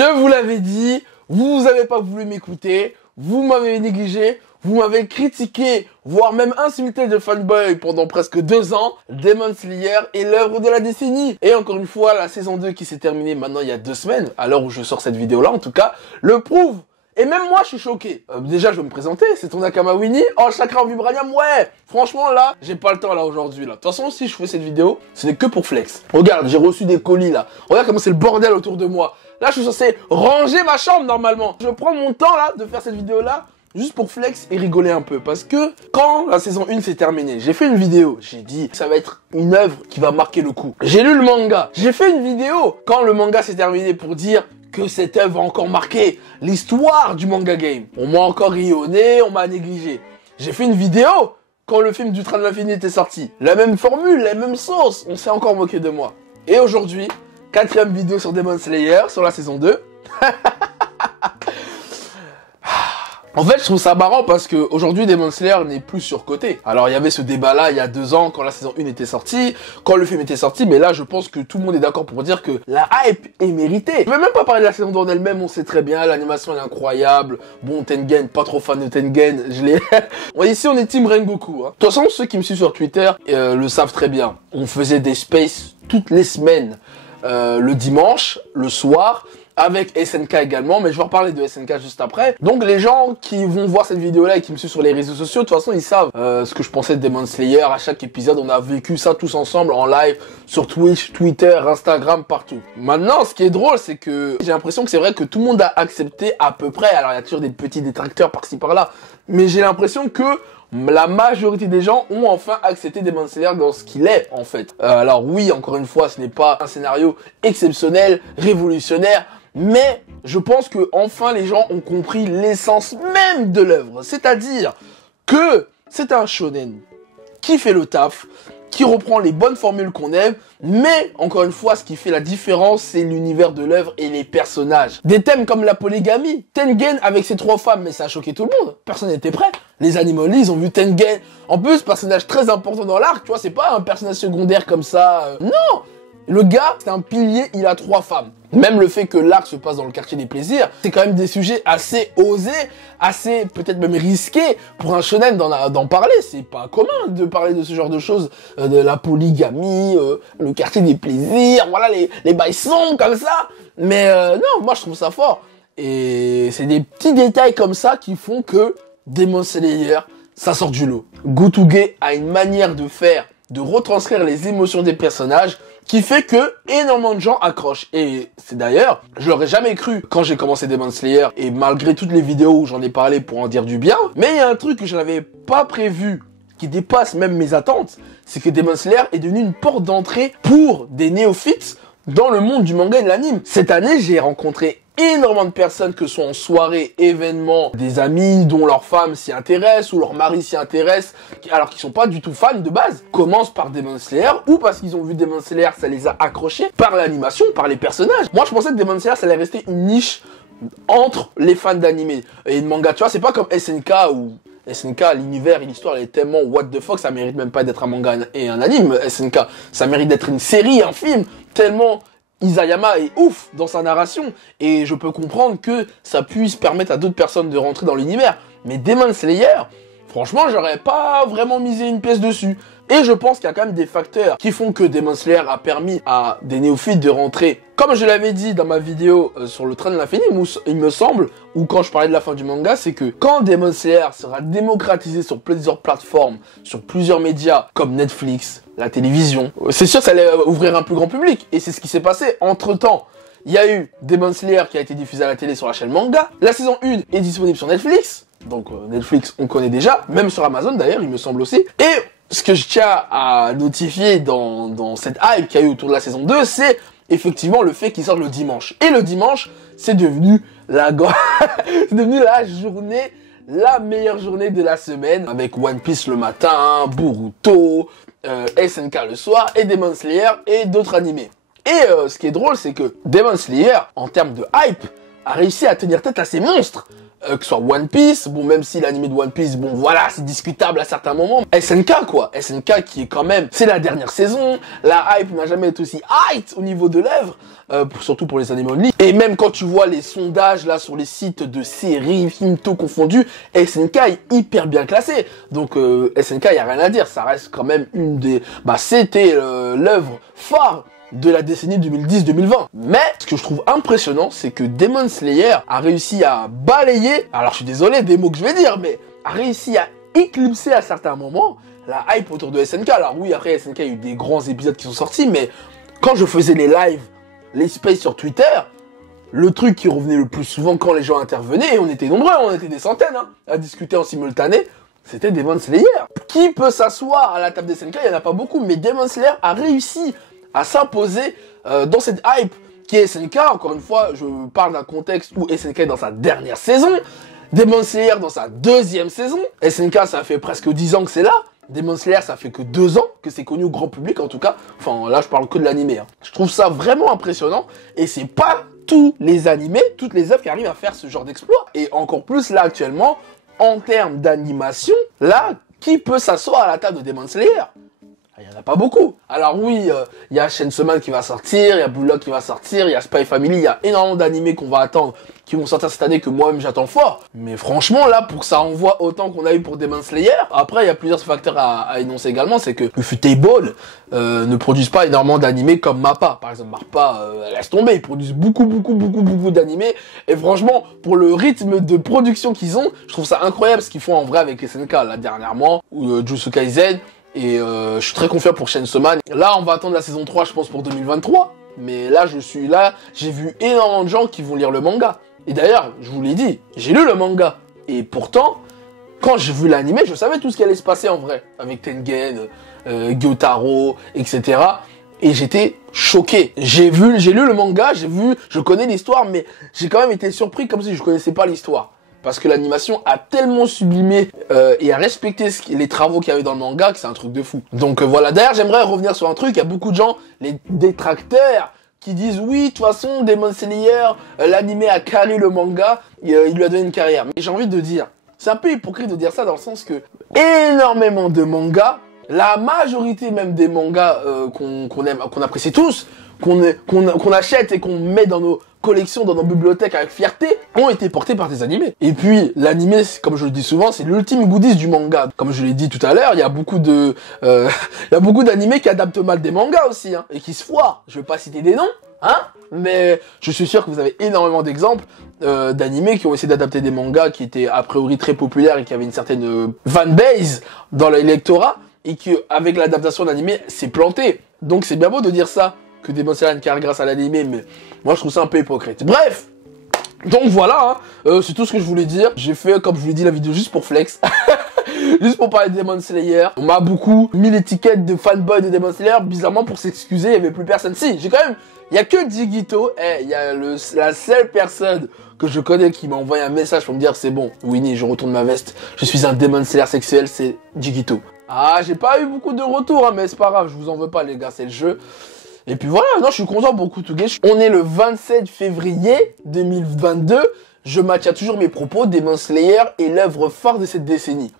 Je vous l'avais dit, vous n'avez pas voulu m'écouter, vous m'avez négligé, vous m'avez critiqué, voire même insulté de fanboy pendant presque 2 ans. Demon Slayer est l'œuvre de la décennie. Et encore une fois, la saison 2 qui s'est terminée maintenant il y a 2 semaines, à l'heure où je sors cette vidéo-là en tout cas, le prouve. Et même moi, je suis choqué. Déjà, je vais me présenter. C'est ton Nakama Winnie. Oh, Chakra en Vibranium, ouais. Franchement, là, j'ai pas le temps, là, aujourd'hui, là. De toute façon, si je fais cette vidéo, ce n'est que pour flex. Regarde, j'ai reçu des colis, là. Regarde comment c'est le bordel autour de moi. Là, je suis censé ranger ma chambre, normalement. Je prends mon temps, là, de faire cette vidéo-là, juste pour flex et rigoler un peu. Parce que, quand la saison 1 s'est terminée, j'ai fait une vidéo. J'ai dit, ça va être une œuvre qui va marquer le coup. J'ai lu le manga. J'ai fait une vidéo quand le manga s'est terminé pour dire que cette œuvre a encore marqué l'histoire du manga game. On m'a encore rayonné, on m'a négligé. J'ai fait une vidéo quand le film du Train de l'Infini était sorti. La même formule, la même sauce, on s'est encore moqué de moi. Et aujourd'hui, 4e vidéo sur Demon Slayer, sur la saison 2. En fait, je trouve ça marrant parce que aujourd'hui, Demon Slayer n'est plus surcoté. Alors, il y avait ce débat-là il y a 2 ans quand la saison 1 était sortie, quand le film était sorti, mais là, je pense que tout le monde est d'accord pour dire que la hype est méritée. Je vais même pas parler de la saison 2 en elle-même, on sait très bien, l'animation est incroyable. Bon, Tengen, pas trop fan de Tengen, je l'ai... Ici, on est team Rengoku. Hein. De toute façon, ceux qui me suivent sur Twitter le savent très bien. On faisait des spaces toutes les semaines, le dimanche, le soir, avec SNK également, mais je vais reparler de SNK juste après. Donc les gens qui vont voir cette vidéo-là et qui me suivent sur les réseaux sociaux, de toute façon ils savent ce que je pensais de Demon Slayer. À chaque épisode, on a vécu ça tous ensemble en live, sur Twitch, Twitter, Instagram, partout. Maintenant, ce qui est drôle, c'est que j'ai l'impression que c'est vrai que tout le monde a accepté à peu près. Alors il y a toujours des petits détracteurs par-ci par-là, mais j'ai l'impression que la majorité des gens ont enfin accepté Demon Slayer dans ce qu'il est, en fait. Alors oui, encore une fois, ce n'est pas un scénario exceptionnel, révolutionnaire, mais je pense que enfin les gens ont compris l'essence même de l'œuvre. C'est-à-dire que c'est un shonen qui fait le taf, qui reprend les bonnes formules qu'on aime, mais encore une fois, ce qui fait la différence, c'est l'univers de l'œuvre et les personnages. Des thèmes comme la polygamie, Tengen avec ses 3 femmes, mais ça a choqué tout le monde. Personne n'était prêt. Les Animal ils ont vu Tengen. En plus, personnage très important dans l'arc, tu vois, c'est pas un personnage secondaire comme ça. Non! Le gars, c'est un pilier, il a 3 femmes. Même le fait que l'arc se passe dans le quartier des plaisirs, c'est quand même des sujets assez osés, assez peut-être même risqués pour un shonen d'en parler. C'est pas commun de parler de ce genre de choses, de la polygamie, le quartier des plaisirs, voilà, les bails sombres comme ça. Mais non, moi je trouve ça fort. Et c'est des petits détails comme ça qui font que Demon Slayer, ça sort du lot. Go-To-Ge a une manière de faire, de retranscrire les émotions des personnages qui fait que énormément de gens accrochent. Et c'est d'ailleurs, je l'aurais jamais cru quand j'ai commencé Demon Slayer, et malgré toutes les vidéos où j'en ai parlé pour en dire du bien, mais il y a un truc que je n'avais pas prévu, qui dépasse même mes attentes, c'est que Demon Slayer est devenu une porte d'entrée pour des néophytes dans le monde du manga et de l'anime. Cette année, j'ai rencontré énormément de personnes, que ce soit en soirée, événements, des amis dont leur femme s'y intéresse ou leur mari s'y intéresse, alors qu'ils sont pas du tout fans de base, commencent par Demon Slayer ou parce qu'ils ont vu Demon Slayer, ça les a accrochés par l'animation, par les personnages. Moi, je pensais que Demon Slayer, ça allait rester une niche entre les fans d'anime et de manga. Tu vois, c'est pas comme SNK où SNK, l'univers et l'histoire, elle est tellement what the fuck, ça mérite même pas d'être un manga et un anime. SNK, ça mérite d'être une série, un film, tellement Isayama est ouf dans sa narration, et je peux comprendre que ça puisse permettre à d'autres personnes de rentrer dans l'univers. Mais Demon Slayer, franchement, j'aurais pas vraiment misé une pièce dessus. Et je pense qu'il y a quand même des facteurs qui font que Demon Slayer a permis à des néophytes de rentrer. Comme je l'avais dit dans ma vidéo sur le Train de l'Infini, il me semble, ou quand je parlais de la fin du manga, c'est que quand Demon Slayer sera démocratisé sur plusieurs plateformes, sur plusieurs médias, comme Netflix, la télévision, c'est sûr que ça allait ouvrir un plus grand public. Et c'est ce qui s'est passé. Entre-temps, il y a eu Demon Slayer qui a été diffusé à la télé sur la chaîne Manga. La saison 1 est disponible sur Netflix. Donc Netflix, on connaît déjà. Même sur Amazon d'ailleurs, il me semble aussi. Et ce que je tiens à notifier dans cette hype qu'il y a eu autour de la saison 2, c'est effectivement le fait qu'il sorte le dimanche. Et le dimanche, c'est devenu c'est devenu la journée, la meilleure journée de la semaine, avec One Piece le matin, Boruto, SNK le soir, et Demon Slayer, et d'autres animés. Et ce qui est drôle, c'est que Demon Slayer, en termes de hype, a réussi à tenir tête à ces monstres. Que ce soit One Piece, bon même si l'anime de One Piece, bon voilà, c'est discutable à certains moments. SNK quoi, SNK qui est quand même, c'est la dernière saison, la hype n'a jamais été aussi hype au niveau de l'œuvre, surtout pour les animes only. Et même quand tu vois les sondages là sur les sites de séries, films, tout confondus, SNK est hyper bien classé. Donc SNK, y a rien à dire, ça reste quand même une des, c'était l'œuvre phare de la décennie 2010-2020. Mais ce que je trouve impressionnant, c'est que Demon Slayer a réussi à balayer, alors je suis désolé des mots que je vais dire, mais a réussi à éclipser à certains moments la hype autour de SNK. Alors oui, après SNK, il y a eu des grands épisodes qui sont sortis, mais quand je faisais les lives, les spaces sur Twitter, le truc qui revenait le plus souvent quand les gens intervenaient, et on était nombreux, on était des centaines à discuter en simultané, c'était Demon Slayer. Qui peut s'asseoir à la table des SNK? Il n'y en a pas beaucoup, mais Demon Slayer a réussi à s'imposer dans cette hype qui est SNK. Encore une fois, je parle d'un contexte où SNK est dans sa dernière saison, Demon Slayer dans sa deuxième saison. SNK, ça fait presque 10 ans que c'est là. Demon Slayer, ça fait que 2 ans que c'est connu au grand public, en tout cas. Enfin, là, je parle que de l'animé. Je trouve ça vraiment impressionnant, et c'est pas tous les animés, toutes les œuvres qui arrivent à faire ce genre d'exploit. Et encore plus, là, actuellement, en termes d'animation, là, qui peut s'asseoir à la table de Demon Slayer? Il n'y en a pas beaucoup. Alors oui, il y a Chainsaw Man qui va sortir, il y a Blue Lock qui va sortir, il y a Spy Family, il y a énormément d'animés qu'on va attendre, qui vont sortir cette année, que moi-même j'attends fort. Mais franchement, là, pour que ça envoie autant qu'on a eu pour Demon Slayer, après, il y a plusieurs facteurs à énoncer également, c'est que Ufotable ne produisent pas énormément d'animés comme MAPPA. Par exemple, MAPPA, laisse tomber, ils produisent beaucoup d'animés. Et franchement, pour le rythme de production qu'ils ont, je trouve ça incroyable ce qu'ils font en vrai avec SNK, là, dernièrement, ou Jujutsu Kaisen. Et je suis très confiant pour Chainsaw Man. Là, on va attendre la saison 3, je pense, pour 2023. Mais là, j'ai vu énormément de gens qui vont lire le manga. Et d'ailleurs, je vous l'ai dit, j'ai lu le manga. Et pourtant, quand j'ai vu l'anime, je savais tout ce qui allait se passer en vrai. Avec Tengen, Gyotaro, etc. Et j'étais choqué. J'ai lu le manga, je connais l'histoire, mais j'ai quand même été surpris comme si je connaissais pas l'histoire. Parce que l'animation a tellement sublimé et a respecté les travaux qu'il y avait dans le manga que c'est un truc de fou. Donc voilà, d'ailleurs j'aimerais revenir sur un truc, il y a beaucoup de gens, les détracteurs, qui disent oui, de toute façon, Demon Slayer, l'anime a calé le manga, il lui a donné une carrière. Mais j'ai envie de dire, c'est un peu hypocrite de dire ça dans le sens que énormément de mangas, la majorité même des mangas qu'on aime, qu'on apprécie tous, qu'on achète et qu'on met dans nos collections, dans nos bibliothèques avec fierté, ont été portés par des animés. Et puis, l'animé, comme je le dis souvent, c'est l'ultime goodies du manga. Comme je l'ai dit tout à l'heure, il y a beaucoup d'animés qui adaptent mal des mangas aussi, et qui se foirent. Je vais pas citer des noms, mais je suis sûr que vous avez énormément d'exemples d'animés qui ont essayé d'adapter des mangas qui étaient a priori très populaires et qui avaient une certaine fanbase dans l'électorat, et qui, avec l'adaptation d'animé, s'est planté. Donc c'est bien beau de dire ça, que Demon Slayer a une carrière grâce à l'animé, mais moi je trouve ça un peu hypocrite. Bref, donc voilà, c'est tout ce que je voulais dire. J'ai fait, comme je vous l'ai dit, la vidéo juste pour flex. Juste pour parler de Demon Slayer. On m'a beaucoup mis l'étiquette de fanboy de Demon Slayer. Bizarrement, pour s'excuser, il n'y avait plus personne. Si, j'ai quand même... Il y a que Digito. Il y a la seule personne que je connais qui m'a envoyé un message pour me dire c'est bon, Winnie, je retourne ma veste. Je suis un Demon Slayer sexuel, c'est Digito. Ah, j'ai pas eu beaucoup de retours, mais c'est pas grave, je vous en veux pas les gars, c'est le jeu. Et puis voilà, non, je suis content pour Kutuge. On est le 27 février 2022. Je maintiens toujours mes propos. Demon Slayer est l'œuvre phare de cette décennie.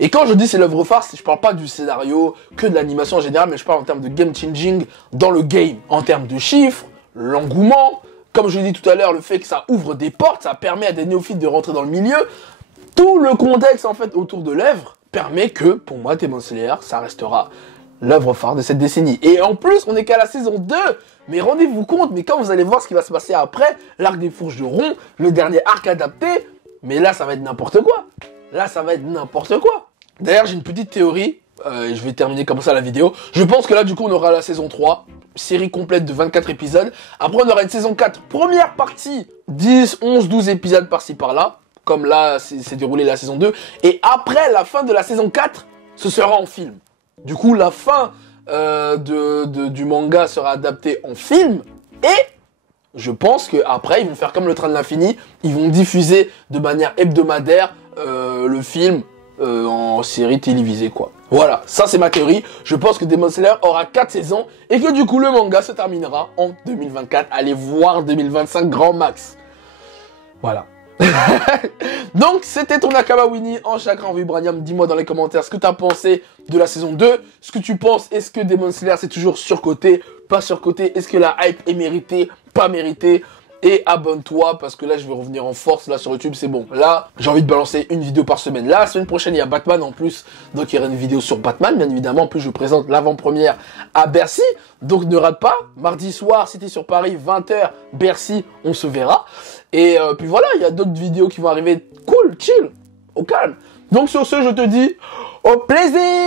Et quand je dis c'est l'œuvre phare, je parle pas du scénario, que de l'animation en général, mais je parle en termes de game changing dans le game. En termes de chiffres, l'engouement, comme je l'ai dit tout à l'heure, le fait que ça ouvre des portes, ça permet à des néophytes de rentrer dans le milieu. Tout le contexte en fait autour de l'œuvre permet que, pour moi, Demon Slayer, ça restera l'œuvre phare de cette décennie. Et en plus, on n'est qu'à la saison 2. Mais rendez-vous compte, mais quand vous allez voir ce qui va se passer après, l'arc des fourches de Ron, le dernier arc adapté, mais là, ça va être n'importe quoi. Là, ça va être n'importe quoi. D'ailleurs, j'ai une petite théorie, je vais terminer comme ça la vidéo. Je pense que là, du coup, on aura la saison 3, série complète de 24 épisodes. Après, on aura une saison 4, première partie, 10, 11, 12 épisodes par-ci, par-là. Comme là, c'est déroulé la saison 2. Et après, la fin de la saison 4, ce sera en film. Du coup, la fin du manga sera adaptée en film. Et je pense qu'après, ils vont faire comme le Train de l'Infini. Ils vont diffuser de manière hebdomadaire le film en série télévisée, quoi. Voilà, ça c'est ma théorie. Je pense que Demon Slayer aura 4 saisons et que du coup, le manga se terminera en 2024. Allez voir 2025 grand max. Voilà. Donc c'était ton Nakama Winnie en chakra en vibranium. Dis-moi dans les commentaires ce que tu as pensé de la saison 2. Ce que tu penses, est-ce que Demon Slayer c'est toujours surcoté, pas surcoté? Est-ce que la hype est méritée, pas méritée? Et abonne-toi parce que là je vais revenir en force là sur YouTube, c'est bon. Là j'ai envie de balancer une vidéo par semaine. Là la semaine prochaine il y a Batman en plus, donc il y aura une vidéo sur Batman bien évidemment. En plus je présente l'avant-première à Bercy, donc ne rate pas. Mardi soir si t'es sur Paris 20h Bercy, on se verra. Et puis voilà, il y a d'autres vidéos qui vont arriver cool, chill, au calme. Donc sur ce je te dis au plaisir.